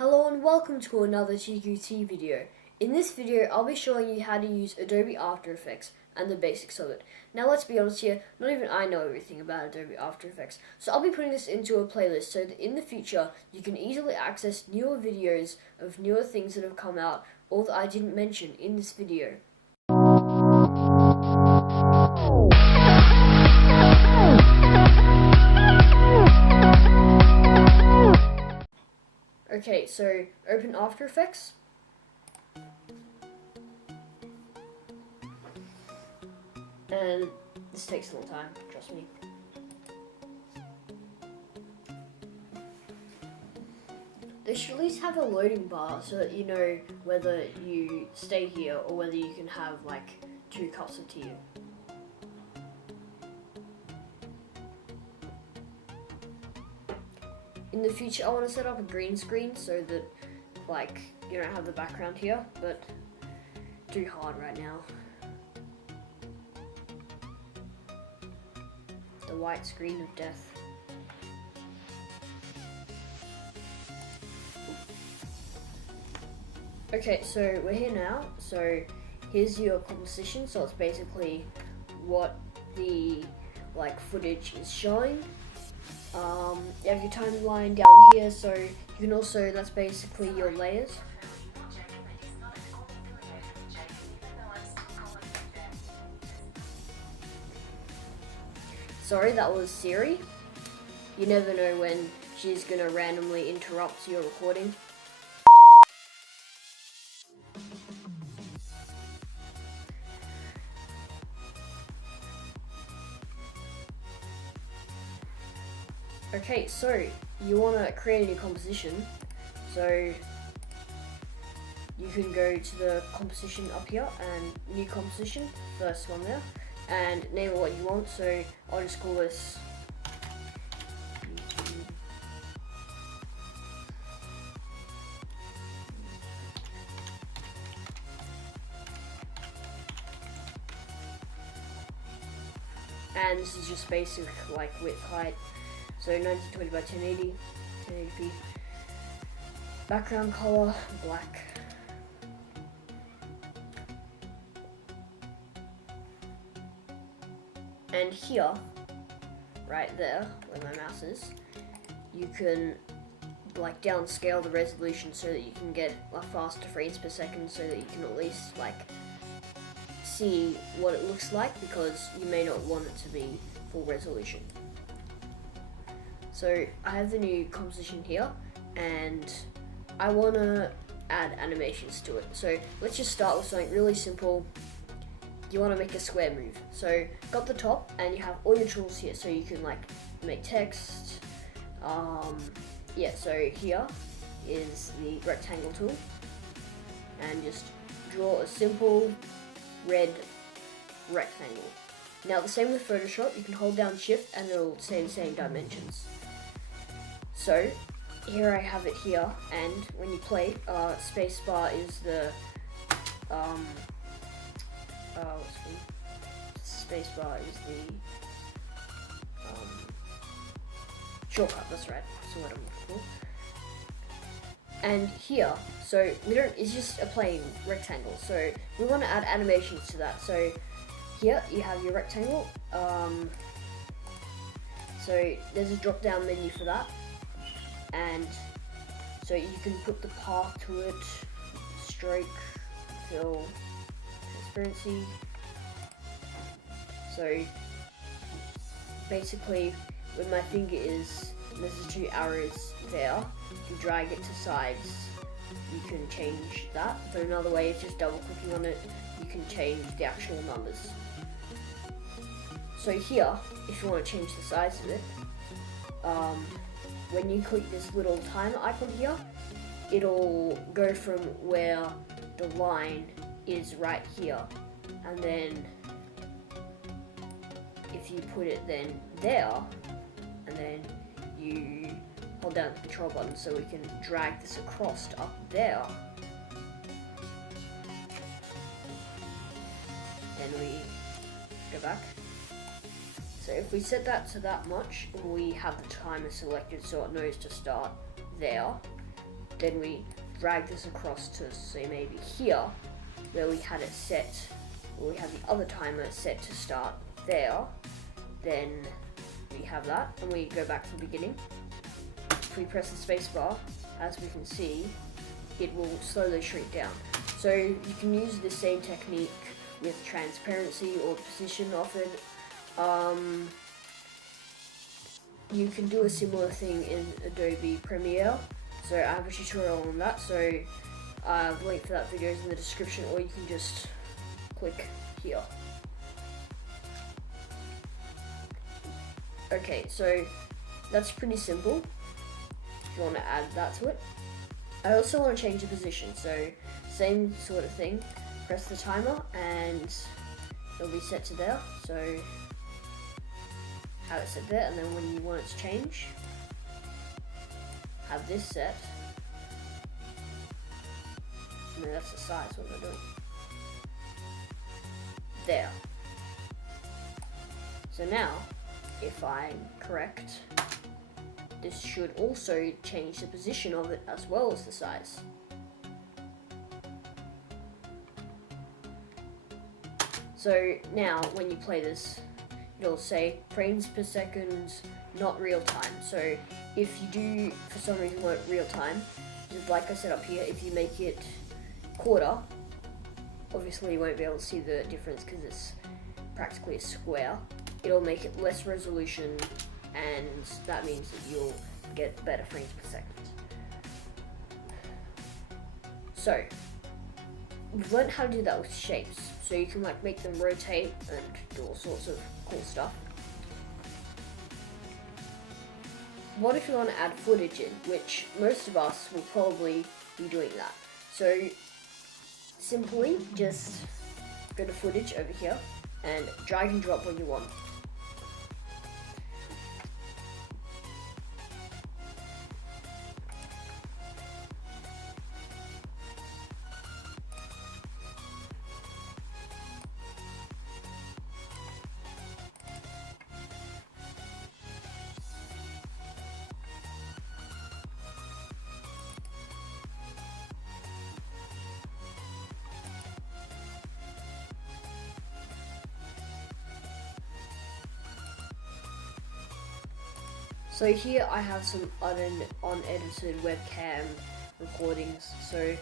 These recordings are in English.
Hello and welcome to another TQT video. In this video, I'll be showing you how to use Adobe After Effects and the basics of it. Now let's be honest here, not even I know everything about Adobe After Effects. So I'll be putting this into a playlist so that in the future, you can easily access newer videos of newer things that have come out or that I didn't mention in this video. Okay, so open After Effects. And this takes a little time, trust me. They should at least have a loading bar so that you know whether you stay here or whether you can have like 2 cups of tea. In the future, I want to set up a green screen so that, like, you don't have the background here, but too hard right now. The white screen of death. Okay, so we're here now. So here's your composition. So it's basically what the footage is showing. You have your timeline down here, so you can also, that's basically your layers. Sorry, that was Siri. You never know when she's gonna randomly interrupt your recording. Okay, so you want to create a new composition, so you can go to the composition up here and new composition, first one there, and name it what you want. So I'll just call this YouTube. And this is just basic width, height. So 1920 by 1080, 1080p. Background color, black. And here, right there, where my mouse is, you can downscale the resolution so that you can get a faster frames per second, so that you can at least see what it looks like, because you may not want it to be full resolution. So I have the new composition here, and I want to add animations to it. So let's just start with something really simple. You want to make a square move. So got the top, and you have all your tools here. So you can make text. Yeah. So here is the rectangle tool, and just draw a simple red rectangle. Now the same with Photoshop. You can hold down Shift, and it'll say the same dimensions. So here I have it here, and when you play, spacebar is the spacebar is the shortcut. That's right. That's what I'm looking for. And here, so it's just a plain rectangle. So we want to add animations to that. So here you have your rectangle. So there's a drop-down menu for that. And so you can put the path to it, stroke, fill, transparency. So basically, when my finger is, there's the 2 arrows there, if you drag it to sides, you can change that. But another way is just double clicking on it, you can change the actual numbers. So here, if you want to change the size of it, when you click this little timer icon here, it'll go from where the line is right here, and then if you put it then there, and then you hold down the control button so we can drag this across to up there, then we go back. So if we set that to that much, we have the timer selected so it knows to start there, then we drag this across to, say, maybe here, where we had it set, or we have the other timer set to start there. Then we have that, and we go back to the beginning. If we press the space bar, as we can see, it will slowly shrink down. So you can use the same technique with transparency or position of it. You can do a similar thing in Adobe Premiere. So I have a tutorial on that, so the link for that video is in the description, or you can just click here. Okay, so that's pretty simple if you want to add that to it. I also want to change the position, so same sort of thing. Press the timer and it'll be set to there. So have it set there, and then when you want it to change, have this set. No, that's the size, what am I doing? There. So now, if I'm correct, this should also change the position of it as well as the size. So now, when you play this, it'll say frames per second, not real time. So if you do, for some reason, want real time, just like I said up here, if you make it quarter, obviously you won't be able to see the difference because it's practically a square. It'll make it less resolution, and that means that you'll get better frames per second. So we've learned how to do that with shapes, so you can like make them rotate and do all sorts of cool stuff. What if you want to add footage in, which most of us will probably be doing that. So simply just go to footage over here and drag and drop what you want. So here I have some unedited webcam recordings. So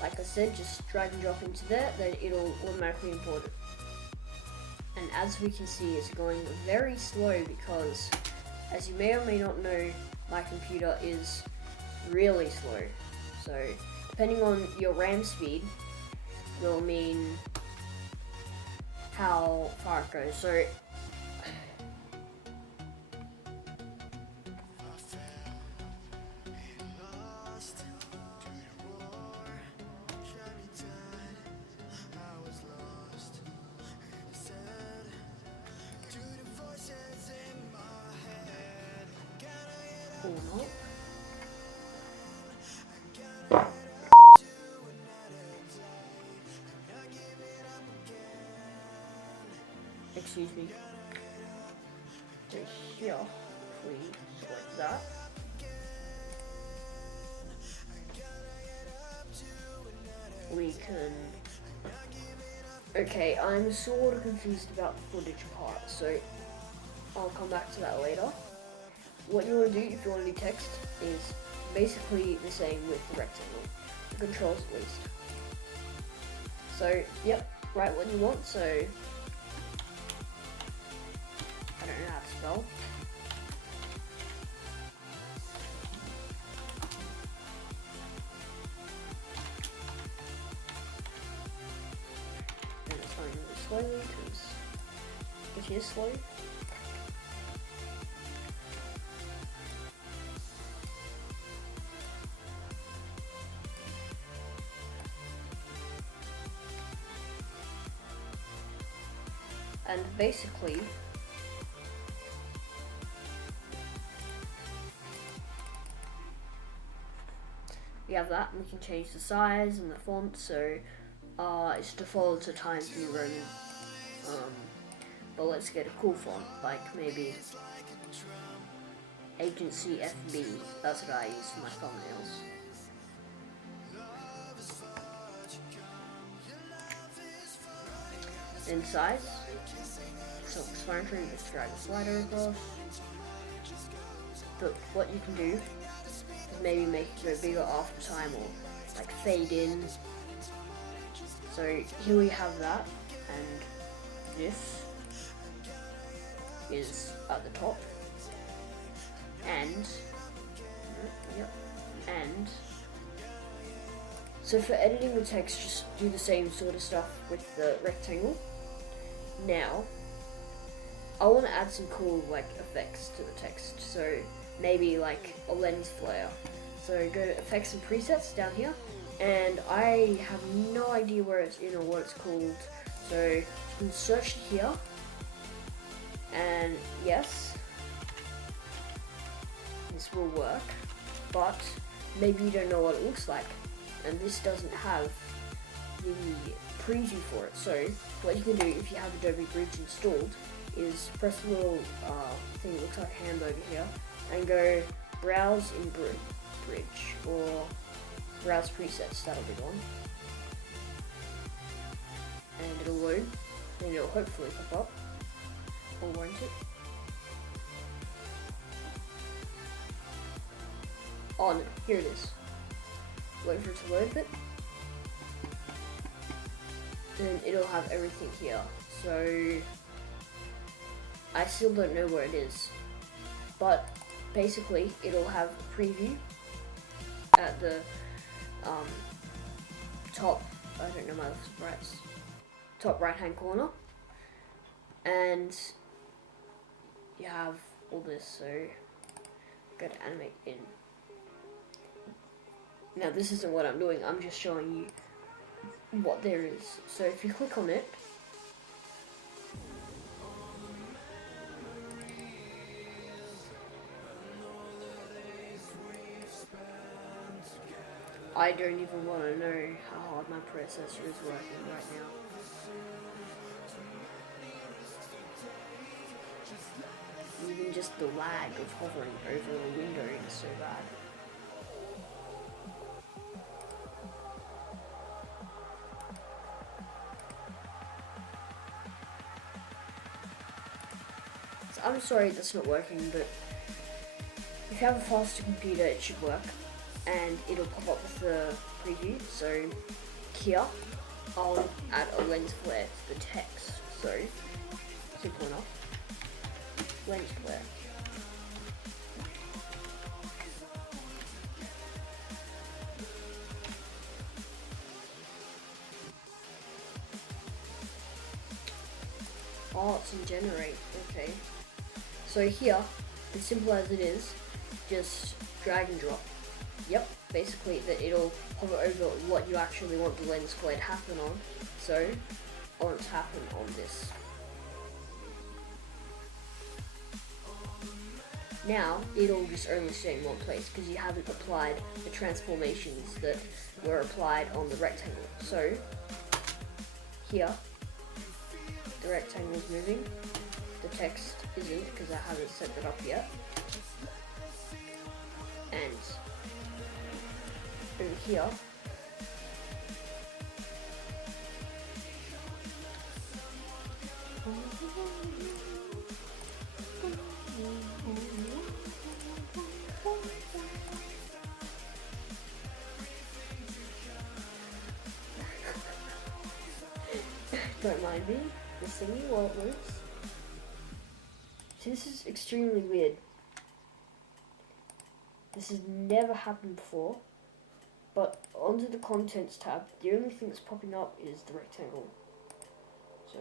like I said, just drag and drop into there, then it'll automatically import it. And as we can see, it's going very slow because, as you may or may not know, my computer is really slow. So depending on your RAM speed will mean how far it goes. So excuse me. So here, if we select that, we can. Okay, I'm sort of confused about the footage part, so I'll come back to that later. What you want to do if you want to do text is basically the same with the rectangle, the controls at least. So, yep, write what you want, so I don't know how to spell. And it's going really slowly because it is slow. And basically, we have that, and we can change the size and the font, so it's default to Times New Roman, but let's get a cool font, like maybe Agency FB, that's what I use for my thumbnails. in size. Self-explanatory, just drag the slider across. But what you can do is maybe make it go bigger after time or like fade in. So here we have that, and this is at the top, and and so for editing the text, just do the same sort of stuff with the rectangle. Now I want to add some cool like effects to the text, so maybe like a lens flare. So go to effects and presets down here, and I have no idea where it's in or what it's called, so you can search here, and yes, this will work, but maybe you don't know what it looks like, and this doesn't have the preview for it. So what you can do if you have Adobe Bridge installed is press the little thing that looks like a hand over here and go browse in Bridge or browse presets, that'll be the one, and it'll load, and it'll hopefully pop up, or won't it? Oh no, here it is. Wait for it to load a bit, and it'll have everything here. So I still don't know where it is, but basically it'll have a preview at the top, I don't know my left and right, top right hand corner, and you have all this. So go to animate in. Now this isn't what I'm doing, I'm just showing you what there is. So if you click on it, I don't even want to know how hard my processor is working right now. Even just the lag of hovering over a window is so bad. So I'm sorry that's not working, but if you have a faster computer it should work. And it'll pop up with the preview. So here, I'll add a lens flare to the text. So simple enough, lens flare. Oh, it's in generate. Okay. So here, as simple as it is, just drag and drop. Yep, basically that it'll hover over what you actually want the lens flare to happen on. So I want it to happen on this. Now it'll just only stay in one place because you haven't applied the transformations that were applied on the rectangle. So here, the rectangle is moving, the text isn't because I haven't set that up yet, and over here, don't mind me, just singing while it works. See, this is extremely weird. This has never happened before. But onto the contents tab, the only thing that's popping up is the rectangle. So,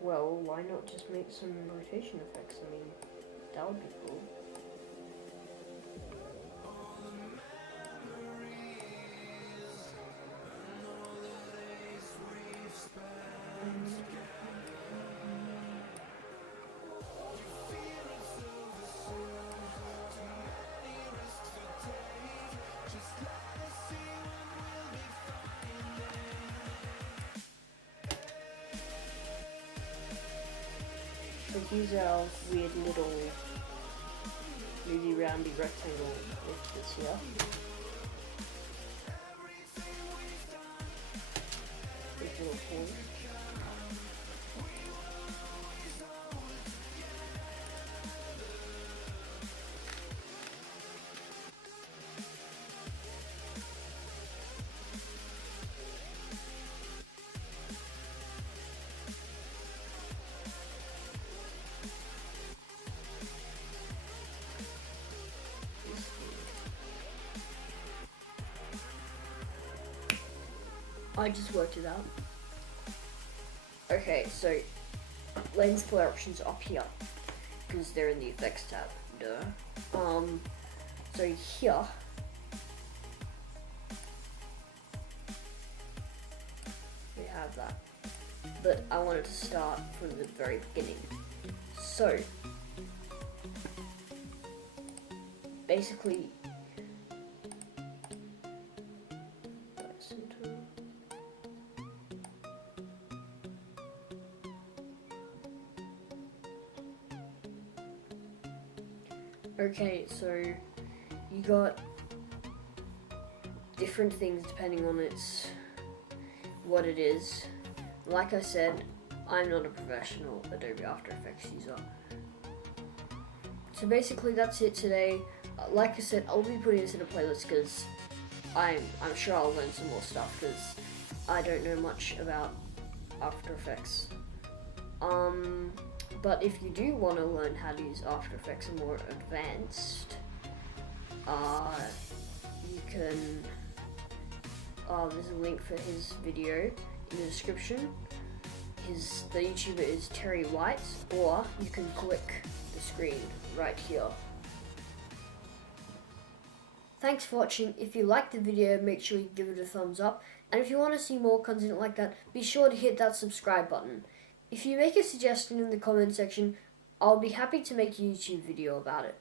well, why not just make some rotation effects? I mean, that would be cool. So here's our weird little movie roundy rectangle with this here. original form. I just worked it out. Okay, so lens flare options up here because they're in the effects tab. Duh. So here we have that, but I wanted to start from the very beginning. So basically, okay, so you got different things depending on what it is. Like I said, I'm not a professional Adobe After Effects user. So basically that's it today. Like I said, I'll be putting this in a playlist because I'm sure I'll learn some more stuff because I don't know much about After Effects. But if you do want to learn how to use After Effects and more advanced, you can, there's a link for his video in the description. The YouTuber is Terry White, or you can click the screen right here. Thanks for watching. If you liked the video, make sure you give it a thumbs up. And if you want to see more content like that, be sure to hit that subscribe button. If you make a suggestion in the comment section, I'll be happy to make a YouTube video about it.